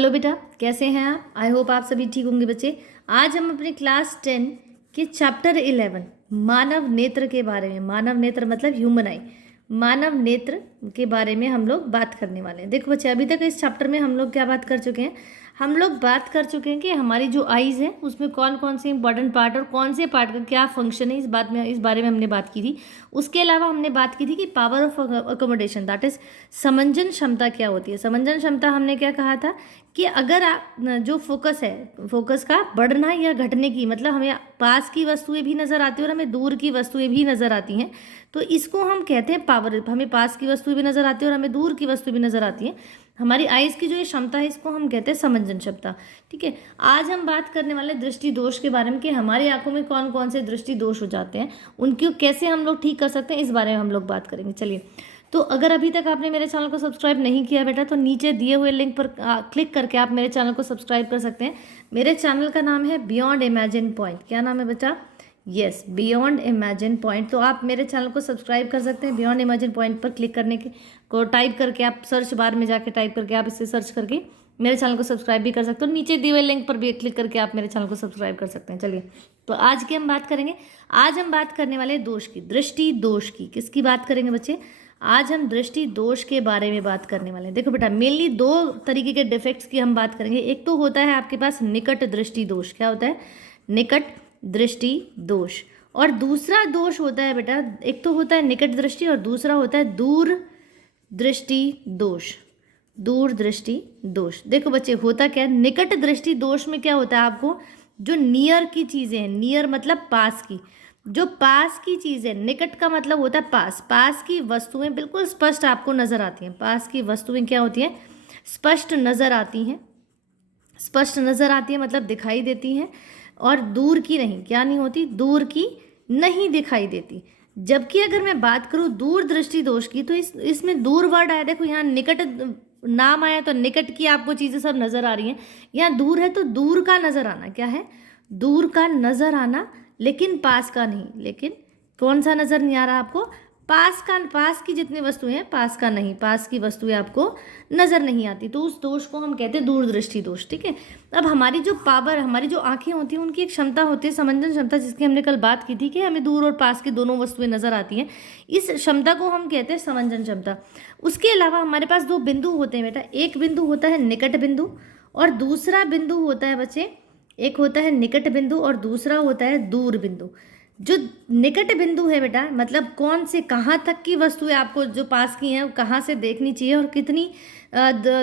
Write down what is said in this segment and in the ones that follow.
Hello बेटा, कैसे हैं आप? आई होप आप सभी ठीक होंगे बच्चे। आज हम अपने क्लास 10 के चैप्टर 11 मानव नेत्र के बारे में, मानव नेत्र मतलब ह्यूमन आई, मानव नेत्र के बारे में हम लोग बात करने वाले हैं। देखो बच्चे, अभी तक इस चैप्टर में हम लोग क्या बात कर चुके हैं? हम लोग बात कर चुके हैं कि हमारी जो आईज़ है उसमें कौन कौन से इंपॉर्टेंट पार्ट और कौन से पार्ट का क्या फंक्शन है, इस बारे में हमने बात की थी। उसके अलावा हमने बात की थी कि power of accommodation, that is समंजन क्षमता क्या होती है। समंजन क्षमता हमने क्या कहा था कि अगर जो फोकस है, फोकस का बढ़ना या घटने की, मतलब हमें पास की वस्तुएं भी नज़र आती हैं और हमें दूर की वस्तुएं भी नज़र आती हैं, तो इसको हम कहते हैं पावर। हमें पास की वस्तुएं भी नज़र आती है और हमें दूर की वस्तुएं भी नज़र आती हैं। हमारी आइज़ की जो ये क्षमता है इसको हम कहते हैं समंजन क्षमता। ठीक है, आज हम बात करने वाले दृष्टि दोष के बारे में कि हमारी आंखों में कौन कौन से दृष्टि दोष हो जाते हैं, उनको कैसे हम लोग ठीक कर सकते हैं, इस बारे में हम लोग बात करेंगे। चलिए, तो अगर अभी तक आपने मेरे चैनल को सब्सक्राइब नहीं किया बेटा, तो नीचे दिए हुए लिंक पर क्लिक करके आप मेरे चैनल को सब्सक्राइब कर सकते हैं। मेरे चैनल का नाम है बियॉन्ड इमेजिन पॉइंट। क्या नाम है बच्चा? Yes, beyond imagine point. तो आप मेरे चैनल को सब्सक्राइब कर सकते हैं। बियॉन्ड इमेजिन पॉइंट पर क्लिक करने के को टाइप करके, आप सर्च बार में जाके टाइप करके आप इसे सर्च करके मेरे चैनल को सब्सक्राइब भी कर सकते हो। नीचे दिए हुए लिंक पर भी क्लिक करके आप मेरे चैनल को सब्सक्राइब कर सकते हैं। चलिए, तो आज की हम बात करेंगे, आज हम बात करने वाले दोष की, दृष्टि दोष की। किसकी बात करेंगे बच्चे? आज हम दृष्टि दोष के बारे में बात करने वाले हैं। देखो बेटा, मेनली दो तरीके के डिफेक्ट्स की हम बात करेंगे। एक तो होता है आपके पास निकट दृष्टि दोष। क्या होता है? निकट दृष्टि दोष। और दूसरा दोष होता है बेटा, एक तो होता है निकट दृष्टि और दूसरा होता है दूर दृष्टि दोष। दूर दृष्टि दोष। देखो बच्चे, होता क्या है, निकट दृष्टि दोष में क्या होता है, आपको जो नियर की चीज़ें हैं, नियर मतलब पास की, जो पास की चीज़ें, निकट का मतलब होता है पास, पास की वस्तुएं बिल्कुल स्पष्ट आपको नज़र आती हैं। पास की वस्तुएं क्या होती हैं? स्पष्ट नज़र आती हैं। स्पष्ट नज़र आती है मतलब दिखाई देती हैं। और दूर की नहीं, क्या नहीं होती? दूर की नहीं दिखाई देती। जबकि अगर मैं बात करूँ दूर दृष्टि दोष की, तो इसमें दूर वर्ड आया, देखो यहाँ निकट नाम आया तो निकट की आपको चीज़ें सब नज़र आ रही हैं। यहाँ दूर है तो दूर का नज़र आना। क्या है? दूर का नज़र आना, लेकिन पास का नहीं। लेकिन कौन सा नज़र नहीं आ रहा आपको? पास का। पास की जितनी वस्तुएं हैं, पास का नहीं, पास की वस्तुएं आपको नज़र नहीं आती, तो उस दोष को हम कहते हैं दूरदृष्टि दोष। ठीक है, अब हमारी जो पावर, हमारी जो आंखें होती हैं, उनकी एक क्षमता होती है समंजन क्षमता, जिसकी हमने कल बात की थी कि हमें दूर और पास की दोनों वस्तुएं नज़र आती हैं। इस क्षमता को हम कहते हैं समंजन क्षमता। उसके अलावा हमारे पास दो बिंदु होते हैं बेटा। एक बिंदु होता है निकट बिंदु और दूसरा बिंदु होता है बच्चे, एक होता है निकट बिंदु और दूसरा होता है दूर बिंदु। जो निकट बिंदु है बेटा, मतलब कौन से कहाँ तक की वस्तुएं आपको जो पास की हैं कहाँ से देखनी चाहिए और कितनी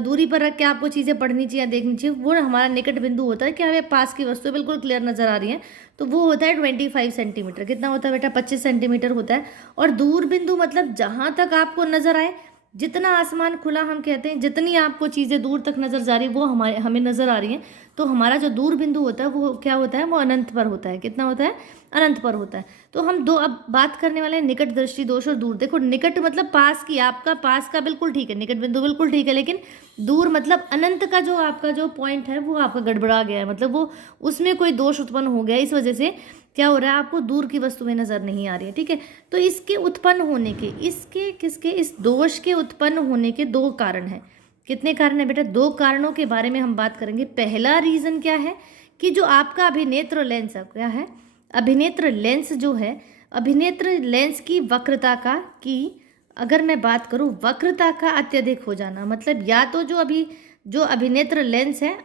दूरी पर रख के आपको चीज़ें पढ़नी चाहिए, देखनी चाहिए, वो हमारा निकट बिंदु होता है। कि हमें पास की वस्तुएं बिल्कुल क्लियर नज़र आ रही हैं, तो वो होता है 25 सेंटीमीटर। कितना होता है बेटा? 25 सेंटीमीटर होता है। और दूर बिंदु मतलब जहाँ तक आपको नज़र आए, जितना आसमान खुला हम कहते हैं, जितनी आपको चीज़ें दूर तक नज़र जा रही है वो हमें नज़र आ रही हैं, तो हमारा जो दूर बिंदु होता है वो क्या होता है? वो अनंत पर होता है। कितना होता है? अनंत पर होता है। तो हम दो अब बात करने वाले हैं निकट दृष्टि दोष और दूर। देखो, निकट मतलब पास की, आपका पास का बिल्कुल ठीक है, निकट बिंदु बिल्कुल ठीक है, लेकिन दूर मतलब अनंत का जो आपका जो पॉइंट है वो आपका गड़बड़ा गया है, मतलब वो उसमें कोई दोष उत्पन्न हो गया। इस वजह से क्या हो रहा है, आपको दूर की वस्तुएं नज़र नहीं आ रही है। ठीक है, तो इसके उत्पन्न होने के, इसके किसके, इस दोष के उत्पन्न होने के दो कारण हैं। कितने कारण है बेटा? दो कारणों के बारे में हम बात करेंगे। पहला रीज़न क्या है कि जो आपका अभिनेत्र लेंस है, क्या है? अभिनेत्र लेंस जो है, अभिनेत्र लेंस की वक्रता का, की अगर मैं बात करूं, वक्रता का अत्यधिक हो जाना, मतलब या तो जो अभिनेत्र लेंस है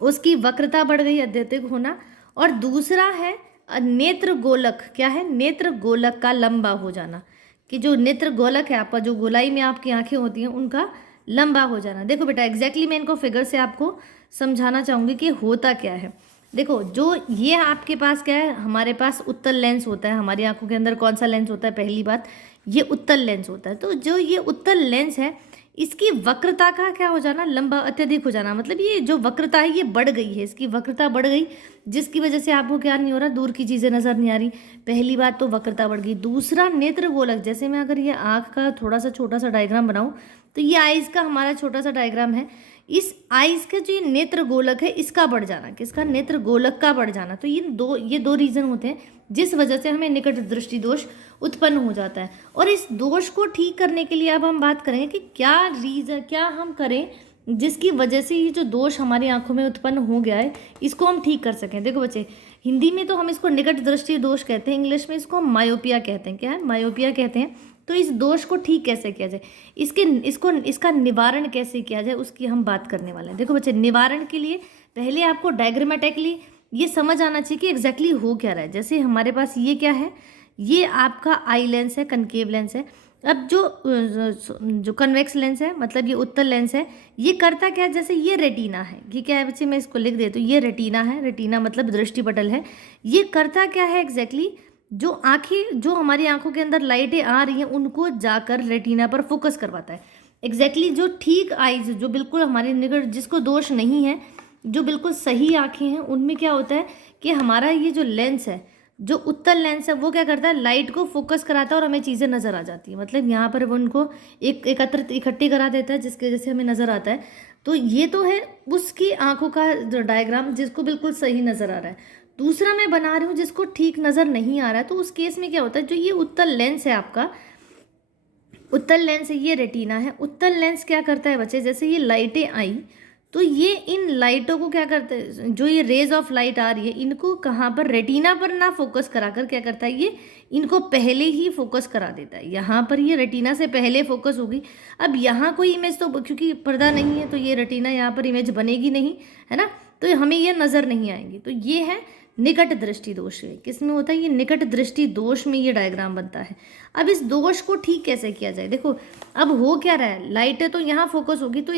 उसकी वक्रता बढ़ गई, अत्यधिक होना, और दूसरा है नेत्र गोलक। क्या है? नेत्र गोलक का लंबा हो जाना, कि जो नेत्र गोलक है आपका, जो गोलाई में आपकी आंखें होती हैं, उनका लंबा हो जाना। देखो बेटा, एग्जैक्टली मैं इनको फिगर से आपको समझाना चाहूँगी कि होता क्या है। देखो, जो ये आपके पास क्या है, हमारे पास उत्तल लेंस होता है। हमारी आंखों के अंदर कौन सा लेंस होता है? पहली बात, ये उत्तल लेंस होता है। तो जो ये उत्तल लेंस है, इसकी वक्रता का क्या हो जाना? लंबा, अत्यधिक हो जाना, मतलब ये जो वक्रता है ये बढ़ गई है, इसकी वक्रता बढ़ गई, जिसकी वजह से आपको क्या नहीं हो रहा? दूर की चीज़ें नज़र नहीं आ रही। पहली बात तो वक्रता बढ़ गई। दूसरा, नेत्र गोलक, जैसे मैं अगर ये आँख का थोड़ा सा छोटा सा डायग्राम बनाऊँ, तो ये आइज़ का हमारा छोटा सा डायग्राम है। इस आइज़ का जो ये नेत्र गोलक है, इसका बढ़ जाना, किसका? नेत्र गोलक का बढ़ जाना। तो ये दो रीज़न होते हैं जिस वजह से हमें निकट दृष्टि दोष उत्पन्न हो जाता है। और इस दोष को ठीक करने के लिए अब हम बात करेंगे कि क्या रीज़न, क्या हम करें जिसकी वजह से ये जो दोष हमारी आंखों में उत्पन्न हो गया है इसको हम ठीक कर सकें। देखो बच्चे, हिंदी में तो हम इसको निकट दृष्टि दोष कहते हैं, इंग्लिश में इसको हम मायोपिया कहते हैं। क्या है? मायोपिया कहते हैं। तो इस दोष को ठीक कैसे किया जाए, इसका निवारण कैसे किया जाए, उसकी हम बात करने वाले हैं। देखो बच्चे, निवारण के लिए पहले आपको डायग्रामेटिकली ये समझ आना चाहिए कि एग्जैक्टली हो क्या रहा है। जैसे हमारे पास ये क्या है, ये आपका आई लेंस है, कनकेव लेंस है। अब जो कन्वेक्स लेंस है, मतलब ये उत्तल लेंस है, ये करता क्या है, जैसे ये रेटिना है, ये क्या है बच्चे, मैं इसको लिख देती हूँ, ये रेटिना है, रेटिना मतलब दृष्टिपटल है। ये करता क्या है एग्जैक्टली, जो आँखें, जो हमारी आंखों के अंदर लाइटें आ रही हैं उनको जाकर रेटिना पर फोकस करवाता है। एग्जैक्टली जो ठीक आईज, जो बिल्कुल हमारे निकट, जिसको दोष नहीं है, जो बिल्कुल सही आँखें हैं, उनमें क्या होता है कि हमारा ये जो लेंस है, जो उत्तल लेंस है, वो क्या करता है, लाइट को फोकस कराता है और हमें चीज़ें नज़र आ जाती है। मतलब यहाँ पर वो उनको एकत्रित इकट्ठी करा देता है, जिसकी वजह से हमें नज़र आता है। तो ये तो है उसकी आंखों का जो डायग्राम, जिसको बिल्कुल सही नज़र आ रहा है। दूसरा मैं बना रही हूँ जिसको ठीक नज़र नहीं आ रहा है। तो उस केस में क्या होता है, जो ये उत्तल लेंस है आपका, उत्तल लेंस है, ये रेटिना है। उत्तल लेंस क्या करता है बच्चे, जैसे ये लाइटें आई तो ये इन लाइटों को क्या करता है, जो ये रेज ऑफ लाइट आ रही है, इनको कहाँ पर, रेटिना पर ना फोकस कराकर क्या करता है, ये इनको पहले ही फोकस करा देता है। यहाँ पर ये रेटिना से पहले फोकस होगी। अब यहाँ कोई इमेज तो, क्योंकि पर्दा नहीं है तो ये रेटिना यहाँ पर इमेज बनेगी नहीं, है ना, तो हमें ये नज़र नहीं आएंगी। तो ये है निकट दृष्टि दोष है। किस में होता है, ये निकट दृष्टि दोष में ये डायग्राम बनता है। अब इस दोष को ठीक कैसे किया जाए, देखो अब हो क्या रहा है, लाइटें तो यहाँ फोकस होगी, तो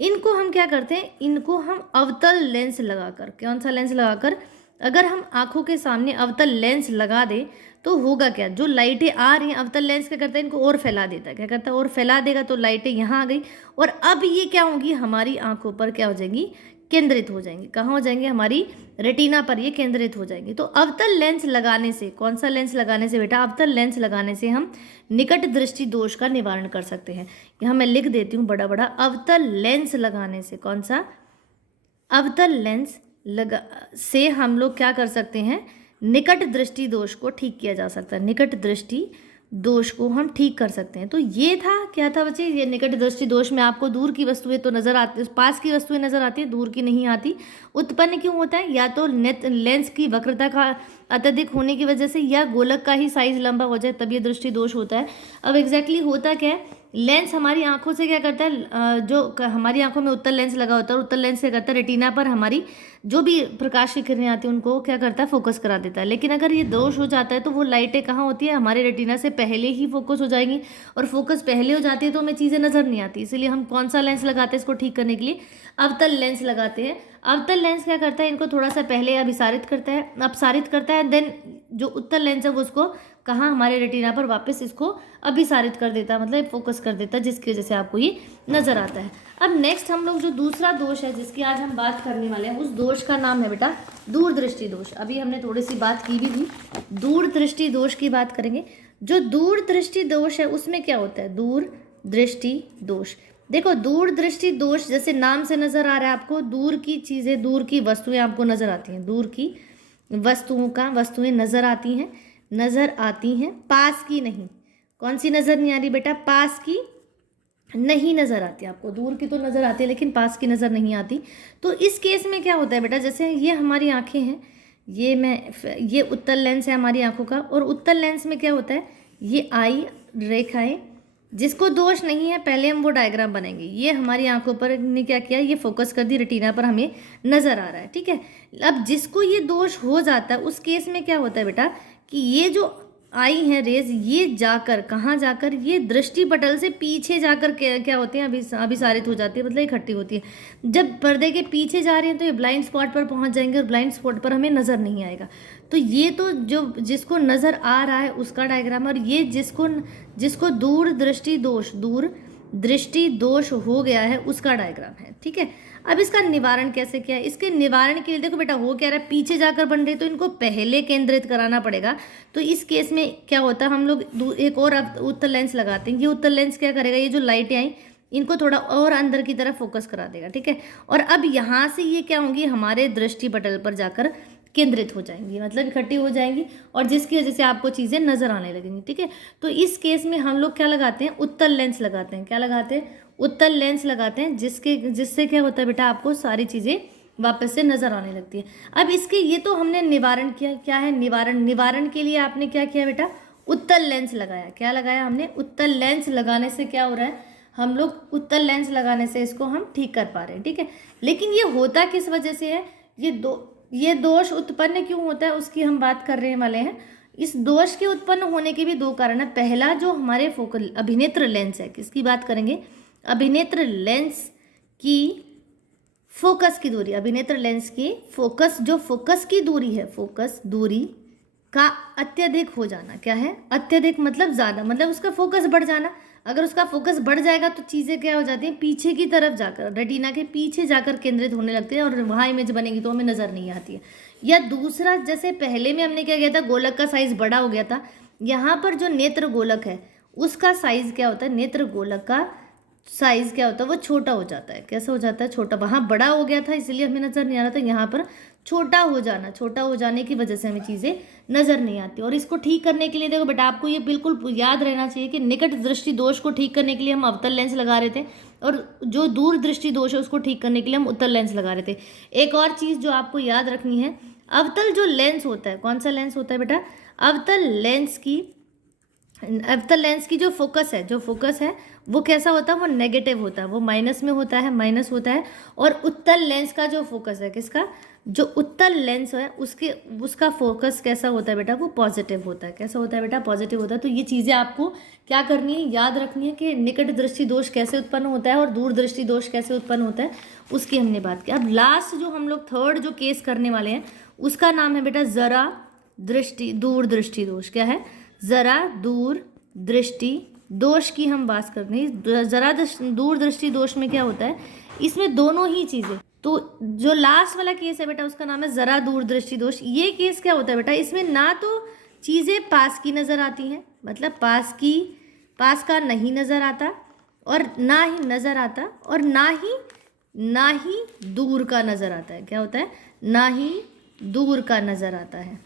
इनको हम क्या करते हैं, इनको हम अवतल लेंस लगाकर, कौन सा लेंस लगाकर, अगर हम आंखों के सामने अवतल लेंस लगा दें तो होगा क्या, जो लाइटें आ रही हैं, अवतल लेंस क्या करता है, इनको और फैला देता है। क्या करता है, और फैला देगा, तो लाइटें यहाँ आ गई और अब ये क्या होंगी, हमारी आंखों पर क्या हो जाएंगी, केंद्रित हो जाएंगी। कहाँ हो जाएंगे, हमारी रेटिना पर ये केंद्रित हो जाएंगी। तो अवतल लेंस लगाने से, कौन सा लेंस लगाने से बेटा, अवतल लेंस लगाने से हम निकट दृष्टि दोष का निवारण कर सकते हैं। यहाँ मैं लिख देती हूँ बड़ा बड़ा, अवतल लेंस लगाने से, कौन सा, अवतल लेंस लगा से हम लोग क्या कर सकते हैं, निकट दृष्टि दोष को ठीक किया जा सकता है। निकट दृष्टि दोष को हम ठीक कर सकते हैं। तो ये था, क्या था बच्चे, ये निकट दृष्टि दोष में आपको दूर की वस्तुएं तो नजर आती, पास की वस्तुएं नजर आती है, दूर की नहीं आती। उत्पन्न क्यों होता है, या तो लेंस की वक्रता का अत्यधिक होने की वजह से, या गोलक का ही साइज लंबा हो जाए, तब ये दृष्टि दोष होता है। अब एग्जैक्टली होता क्या है, लेंस हमारी आंखों से क्या करता है, जो हमारी आंखों में उत्तल लेंस लगा होता है, उत्तल लेंस क्या करता है, रेटिना पर हमारी जो भी प्रकाश की किरणें आती हैं उनको क्या करता है, फोकस करा देता है। लेकिन अगर ये दोष हो जाता है तो वो लाइटें कहाँ होती है, हमारे रेटिना से पहले ही फोकस हो जाएंगी, और फोकस पहले हो जाती है तो हमें चीज़ें नज़र नहीं आती। इसीलिए हम कौन सा लेंस लगाते हैं इसको ठीक करने के लिए, अवतल लेंस लगाते हैं। अवतल लेंस क्या करता है, इनको थोड़ा सा पहले अपसारित करता है, देन जो उत्तल लेंस है वो उसको कहाँ, हमारे रेटिना पर वापस इसको अभिसारित कर देता है, मतलब फोकस कर देता है, जिसकी वजह से आपको ये नज़र आता है। अब नेक्स्ट हम लोग जो दूसरा दोष है जिसकी आज हम बात करने वाले हैं, उस दोष का नाम है बेटा दूरदृष्टि दोष। अभी हमने थोड़ी सी बात की भी थी, दूरदृष्टि दोष की बात करेंगे। जो दूरदृष्टि दोष है उसमें क्या होता है, दूरदृष्टि दोष, देखो दूरदृष्टि दोष जैसे नाम से नज़र आ रहा है आपको, दूर की चीज़ें, दूर की वस्तुएं आपको नज़र आती हैं, दूर की वस्तुएं नज़र आती हैं, पास की नहीं। कौन सी नज़र नहीं आ रही बेटा, पास की नहीं नज़र आती आपको, दूर की तो नज़र आती है लेकिन पास की नज़र नहीं आती। तो इस केस में क्या होता है बेटा, जैसे ये हमारी आंखें हैं, ये उत्तल लेंस है हमारी आंखों का, और उत्तल लेंस में क्या होता है, ये आई रेखाएं, जिसको दोष नहीं है, पहले हम वो डायग्राम बनाएंगे। ये हमारी आंखों पर ने क्या किया, ये फोकस कर दी, रेटिना पर हमें नज़र आ रहा है, ठीक है। अब जिसको ये दोष हो जाता है उस केस में क्या होता है बेटा, कि ये जो आई है रेज, ये जाकर कहाँ जाकर, ये दृष्टि पटल से पीछे जाकर क्या होते हैं, अभिसारित हो जाती है, मतलब इकट्ठी होती है। जब पर्दे के पीछे जा रही है तो ये ब्लाइंड स्पॉट पर पहुंच जाएंगे, और ब्लाइंड स्पॉट पर हमें नज़र नहीं आएगा। तो ये तो जो जिसको नज़र आ रहा है उसका डायग्राम, और ये जिसको दूर दृष्टि दोष हो गया है उसका डायग्राम है, ठीक है। अब इसका निवारण कैसे किया है, इसके निवारण के लिए देखो बेटा हो क्या रहा है, पीछे जाकर बन रहे तो इनको पहले केंद्रित कराना पड़ेगा। तो इस केस में क्या होता है, हम लोग एक और उत्तल लेंस लगाते हैं। ये उत्तल लेंस क्या करेगा, ये जो लाइटें आई इनको थोड़ा और अंदर की तरफ फोकस करा देगा, ठीक है। और अब यहाँ से ये क्या होंगी, हमारे दृष्टि पटल पर जाकर केंद्रित हो जाएंगी, मतलब इकट्ठी हो जाएंगी, और जिसकी वजह से आपको चीज़ें नज़र आने लगेंगी, ठीक है। तो इस केस में हम लोग क्या लगाते हैं, उत्तल लेंस लगाते हैं। क्या लगाते हैं, उत्तल लेंस लगाते हैं, जिससे क्या होता है बेटा, आपको सारी चीज़ें वापस से नज़र आने लगती है। अब इसके ये तो हमने निवारण किया, क्या है निवारण के लिए आपने क्या किया बेटा, उत्तल लेंस लगाया। क्या लगाया हमने, उत्तल लेंस लगाने से क्या हो रहा है, हम लोग उत्तल लेंस लगाने से इसको हम ठीक कर पा रहे हैं, ठीक है। लेकिन ये होता किस वजह से है, ये दोष उत्पन्न क्यों होता है, उसकी हम बात कर रहे वाले हैं। इस दोष के उत्पन्न होने के भी दो कारण है। पहला जो हमारे फोकल अभिनेत्र लेंस है, किसकी बात करेंगे, अभिनेत्र लेंस की फोकस की दूरी, अभिनेत्र लेंस की फोकस की दूरी है, फोकस दूरी का अत्यधिक हो जाना। क्या है, अत्यधिक मतलब ज़्यादा, मतलब उसका फोकस बढ़ जाना। अगर उसका फोकस बढ़ जाएगा तो चीज़ें क्या हो जाती हैं, पीछे की तरफ जाकर, रेटिना के पीछे जाकर केंद्रित होने लगती है और वहाँ इमेज बनेगी तो हमें नज़र नहीं आती है। या दूसरा, जैसे पहले में हमने क्या किया था, गोलक का साइज़ बड़ा हो गया था, यहाँ पर जो नेत्र गोलक है उसका साइज़ क्या होता है, नेत्र गोलक का साइज़ क्या होता है, वो छोटा हो जाता है। कैसा हो जाता है, छोटा। वहाँ बड़ा हो गया था इसलिए हमें नज़र नहीं आ रहा था, यहाँ पर छोटा हो जाने की वजह से हमें चीज़ें नज़र नहीं आती। और इसको ठीक करने के लिए देखो बेटा, आपको ये बिल्कुल याद रहना चाहिए कि निकट दृष्टि दोष को ठीक करने के लिए हम अवतल लेंस लगा रहे थे, और जो दूर दृष्टि दोष है उसको ठीक करने के लिए हम उत्तल लेंस लगा रहे थे। एक और चीज़ जो आपको याद रखनी है, अवतल जो लेंस होता है, कौन सा लेंस होता है बेटा, अवतल लेंस की जो फोकस है वो कैसा होता है, वो नेगेटिव होता है, वो माइनस में होता है। और उत्तल लेंस का जो फोकस है, किसका, जो उत्तल लेंस है उसका फोकस कैसा होता है बेटा, वो पॉजिटिव होता है। कैसा होता है बेटा, पॉजिटिव होता है। तो ये चीज़ें आपको क्या करनी है, याद रखनी है कि निकट दृष्टि दोष कैसे उत्पन्न होता है और दूर दृष्टि दोष कैसे उत्पन्न होता है, उसकी हमने बात की। अब लास्ट जो हम लोग थर्ड जो केस करने वाले हैं उसका नाम है बेटा दूर दृष्टि दोष। क्या है, जरा दूर दृष्टि दोष की हम बात करते हैं। दूर दृष्टि दोष में क्या होता है, इसमें दोनों ही चीज़ें, तो जो लास्ट वाला केस है बेटा उसका नाम है जरा दूर दृष्टि दोष। ये केस क्या होता है बेटा, इसमें ना तो चीज़ें पास की नज़र आती हैं, मतलब पास का नहीं नज़र आता, और ना ही नज़र आता, और ना ही दूर का नज़र आता है। क्या होता है, ना ही दूर का नज़र आता है,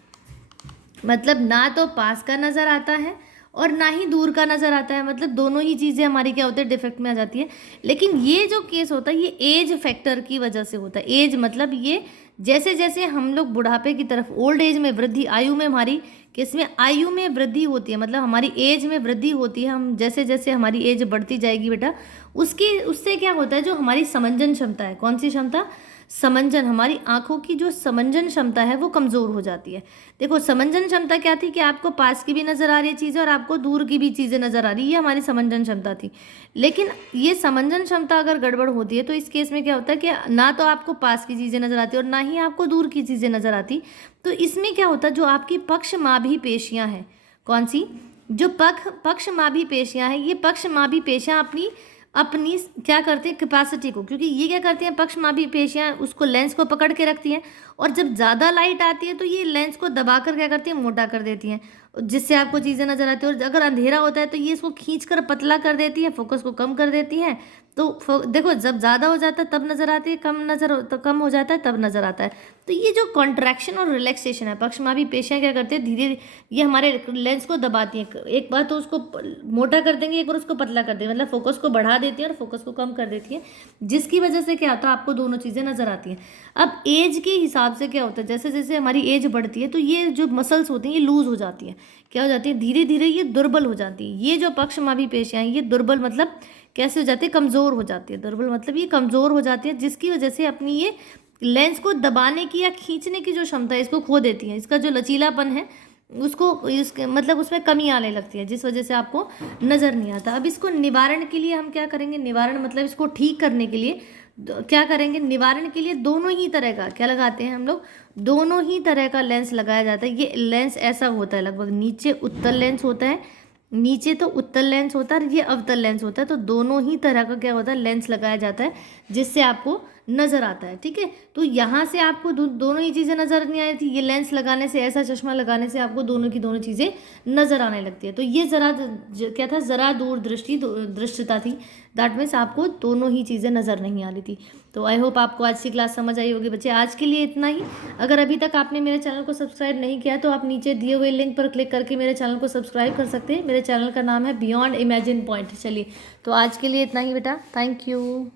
मतलब ना तो पास का नज़र आता है और ना ही दूर का नज़र आता है, मतलब दोनों ही चीज़ें हमारी क्या होती है, डिफेक्ट में आ जाती है। लेकिन ये जो केस होता है ये एज फैक्टर की वजह से होता है। एज मतलब ये जैसे जैसे हम लोग बुढ़ापे की तरफ, ओल्ड एज में वृद्धि, आयु में हमारी किसमें, आयु में वृद्धि होती है, मतलब हमारी एज में वृद्धि होती है। हम जैसे जैसे हमारी एज बढ़ती जाएगी बेटा, उससे क्या होता है, जो हमारी समंजन क्षमता है, कौन सी क्षमता, समंजन, हमारी आंखों की जो समंजन क्षमता है वो कमज़ोर हो जाती है। देखो समंजन क्षमता क्या थी कि आपको पास की भी नज़र आ रही है चीज़ें और आपको दूर की भी चीज़ें नज़र आ रही है, ये हमारी समंजन क्षमता थी। लेकिन ये समंजन क्षमता अगर गड़बड़ होती है तो इस केस में क्या होता है कि ना तो आपको पास की चीज़ें नज़र आती और ना ही आपको दूर की चीज़ें नज़र आती। तो इसमें क्या होता है, जो आपकी पक्षमाभी पेशियाँ हैं, कौन सी, जो पक्षमाभी पेशियाँ हैं, ये पक्षमाभी पेशियाँ अपनी क्या करते हैं, कैपेसिटी को, क्योंकि ये क्या करती हैं, पक्षमाभी पेशियाँ उसको लेंस को पकड़ के रखती हैं, और जब ज़्यादा लाइट आती है तो ये लेंस को दबाकर क्या करती हैं, मोटा कर देती हैं, जिससे आपको चीज़ें नज़र आती है। और अगर अंधेरा होता है तो ये इसको खींचकर पतला कर देती है, फोकस को कम कर देती हैं। तो देखो जब ज़्यादा हो जाता है तब नज़र आती है, कम हो जाता है तब नज़र आता है। तो ये जो कॉन्ट्रैक्शन और रिलैक्सेशन है, पक्षमाभी पेशियाँ क्या करते हैं, धीरे ये हमारे लेंस को दबाती हैं। एक बार तो उसको मोटा कर देंगे, एक बार उसको पतला कर देंगे, मतलब फोकस को बढ़ा देती है और फोकस को कम कर देती है, जिसकी वजह से क्या होता है, आपको दोनों चीज़ें नज़र आती हैं। अब एज के हिसाब से क्या होता है, जैसे जैसे हमारी एज बढ़ती है तो ये जो मसल्स होती हैं ये लूज़ हो जाती हैं, क्या हो जाती है, धीरे धीरे ये दुर्बल हो जाती है। ये जो पक्षमाभी पेशियाँ हैं ये दुर्बल मतलब कैसे हो जाती है, कमज़ोर हो जाती है। दुर्बल मतलब ये कमज़ोर हो जाती है, जिसकी वजह से अपनी ये लेंस को दबाने की या खींचने की जो क्षमता है इसको खो देती है। इसका जो लचीलापन है उसको इसके मतलब उसमें कमी आने लगती है, जिस वजह से आपको नज़र नहीं आता। अब इसको निवारण के लिए हम क्या करेंगे, निवारण मतलब इसको ठीक करने के लिए क्या करेंगे, निवारण के लिए दोनों ही तरह का क्या लगाते हैं हम लोग, दोनों ही तरह का लेंस लगाया जाता है। ये लेंस ऐसा होता है, लगभग नीचे उत्तल लेंस होता है, नीचे तो उत्तल लेंस होता है और ये अवतल लेंस होता है। तो दोनों ही तरह का क्या होता है, लेंस लगाया जाता है, जिससे आपको नज़र आता है। ठीक है, तो यहाँ से आपको दोनों ही चीज़ें नज़र नहीं आई थी, ये लेंस लगाने से, ऐसा चश्मा लगाने से आपको दोनों की दोनों चीज़ें नज़र आने लगती है। तो ये क्या था, ज़रा दृष्टता थी। दैट मीन्स आपको दोनों ही चीज़ें नज़र नहीं आ रही थी। तो आई होप आपको आज की क्लास समझ आई होगी बच्चे। आज के लिए इतना ही। अगर अभी तक आपने मेरे चैनल को सब्सक्राइब नहीं किया तो आप नीचे दिए हुए लिंक पर क्लिक करके मेरे चैनल को सब्सक्राइब कर सकते हैं। मेरे चैनल का नाम है बियॉन्ड इमेजिन पॉइंट। चलिए, तो आज के लिए इतना ही बेटा। Thank you.